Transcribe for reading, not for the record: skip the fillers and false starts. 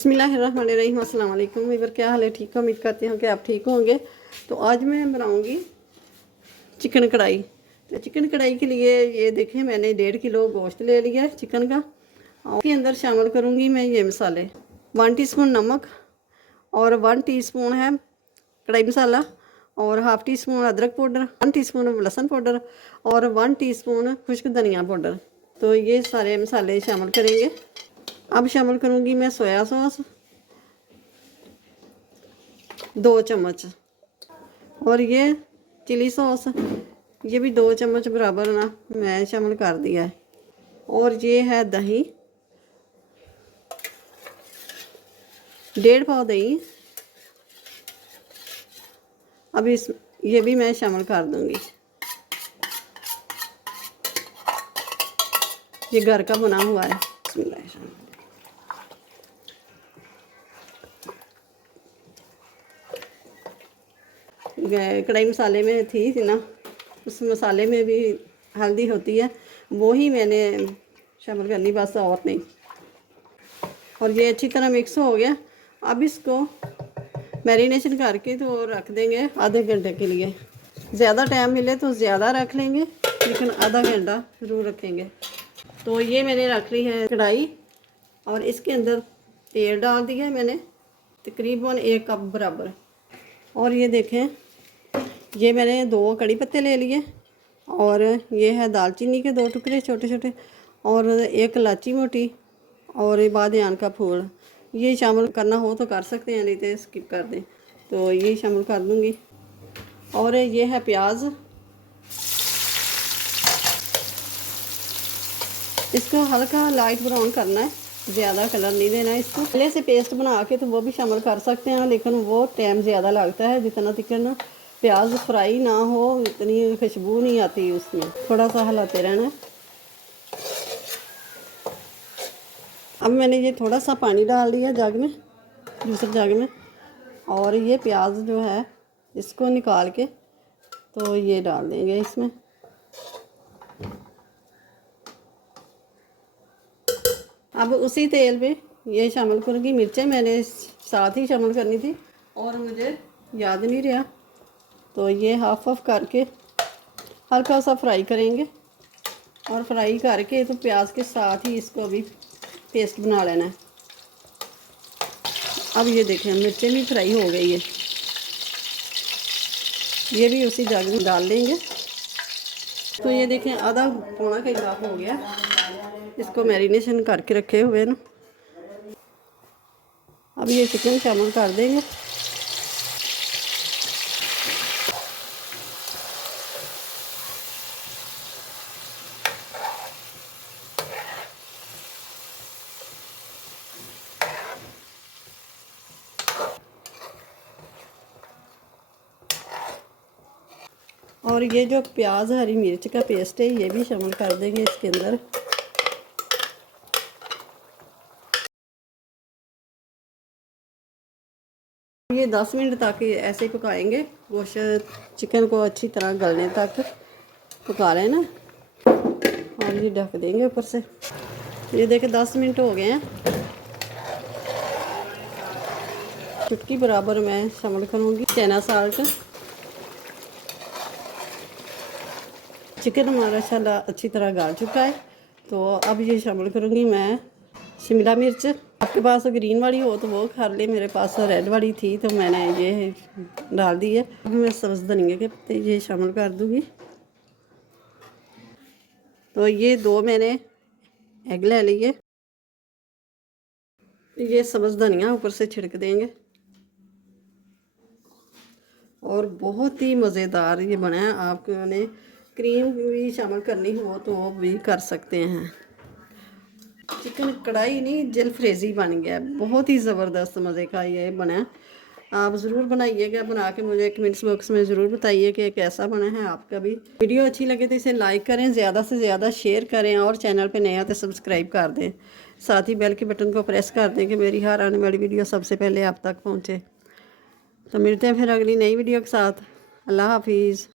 बिस्मिल्लाहिर्रहमानिर्रहीम। अस्सलाम वालेकुम। इधर क्या हाल है? ठीक है, उम्मीद करती हूँ कि आप ठीक होंगे। तो आज मैं बनाऊंगी चिकन कढ़ाई। तो चिकन कढ़ाई के लिए ये देखें, मैंने 1.5 किलो गोश्त ले लिया है चिकन का। और इसके अंदर शामिल करूँगी मैं ये मसाले, 1 टीस्पून नमक और 1 टीस्पून है कढ़ाई मसाला और हाफ़ टी स्पून अदरक पाउडर, 1 टीस्पून लहसुन पाउडर और 1 टीस्पून खुश्क धनिया पाउडर। तो ये सारे मसाले शामिल करेंगे। अब शामिल करूँगी मैं सोया सॉस 2 चम्मच और ये चिली सॉस, ये भी 2 चम्मच बराबर ना मैं शामिल कर दिया है। और ये है दही, 1.5 पाव दही। अब ये भी मैं शामिल कर दूंगी। ये घर का बना हुआ है। कढ़ाई मसाले में थी ना, उस मसाले में भी हल्दी होती है, वो ही मैंने शामिल करनी, बस और नहीं। और ये अच्छी तरह मिक्स हो गया। अब इसको मैरिनेशन करके तो रख देंगे आधे घंटे के लिए। ज़्यादा टाइम मिले तो ज़्यादा रख लेंगे, लेकिन आधा घंटा ज़रूर रखेंगे। तो ये मैंने रख ली है कढ़ाई और इसके अंदर तेल डाल दिया है मैंने, तकरीबन 1 कप बराबर। और ये देखें, ये मैंने 2 कड़ी पत्ते ले लिए और ये है दालचीनी के 2 टुकड़े छोटे छोटे और 1 इलायची मोटी और बादियान का फूल। ये शामिल करना हो तो कर सकते हैं, नहीं तो स्किप कर दें। तो ये शामिल कर दूँगी। और ये है प्याज, इसको हल्का लाइट ब्राउन करना है, ज़्यादा कलर नहीं देना है इसको। पहले से पेस्ट बना के तो वो भी शामिल कर सकते हैं, लेकिन वो टाइम ज़्यादा लगता है। जितना चिकन प्याज फ्राई ना हो इतनी खुशबू नहीं आती उसमें। थोड़ा सा हिलाते रहना है। अब मैंने ये थोड़ा सा पानी डाल दिया जग में, दूसरे जग में, और ये प्याज जो है इसको निकाल के तो ये डाल देंगे इसमें। अब उसी तेल पे ये शामिल करूँगी मिर्चें, मैंने साथ ही शामिल करनी थी और मुझे याद नहीं रहा। तो ये हाफ करके हल्का सा फ्राई करेंगे और फ्राई करके तो प्याज के साथ ही इसको अभी पेस्ट बना लेना है। अब ये देखें, मिर्चें भी फ्राई हो गई है, ये भी उसी जग में डाल देंगे। तो ये देखें, आधा पौना घंटा हो गया इसको मैरिनेशन करके रखे हुए ना। अब ये चिकन शामिल कर देंगे। और ये जो प्याज हरी मिर्च का पेस्ट है ये भी शामिल कर देंगे इसके अंदर। ये 10 मिनट तक ऐसे ही पकाएंगे, गोश्त चिकन को अच्छी तरह गलने तक पका लेना। और ये ढक देंगे ऊपर से। ये देखें 10 मिनट हो गए हैं। चुटकी बराबर मैं शामिल करूँगी चना साल्ट। चिकन हमारा माशाल्लाह अच्छी तरह गल चुका है। तो अब ये शामिल करूँगी मैं शिमला मिर्च। आपके पास ग्रीन वाली हो तो वो कर ले, मेरे पास रेड वाली थी तो मैंने ये डाल दी है। अब मैं सब्ज़ धनिया के पत्ते ये शामिल कर दूँगी। तो ये 2 मैंने एग ले लिए, ये सब्ज़ धनिया ऊपर से छिड़क देंगे। और बहुत ही मज़ेदार ये बना है। आपने क्रीम भी शामिल करनी हो तो वो भी कर सकते हैं। चिकन कढ़ाई नहीं, जलफ्रेज़ी बन गया, बहुत ही ज़बरदस्त मज़े का ये बना है। आप ज़रूर बनाइएगा, बना के मुझे कमेंट्स बॉक्स में ज़रूर बताइए कि कैसा बना है आपका भी। वीडियो अच्छी लगे तो इसे लाइक करें, ज़्यादा से ज़्यादा शेयर करें और चैनल पे नया तो सब्सक्राइब कर दें। साथ ही बेल के बटन को प्रेस कर दें कि मेरी हर आने वाली वीडियो सबसे पहले आप तक पहुँचे। तो मिलते हैं फिर अगली नई वीडियो के साथ। अल्लाह हाफिज़।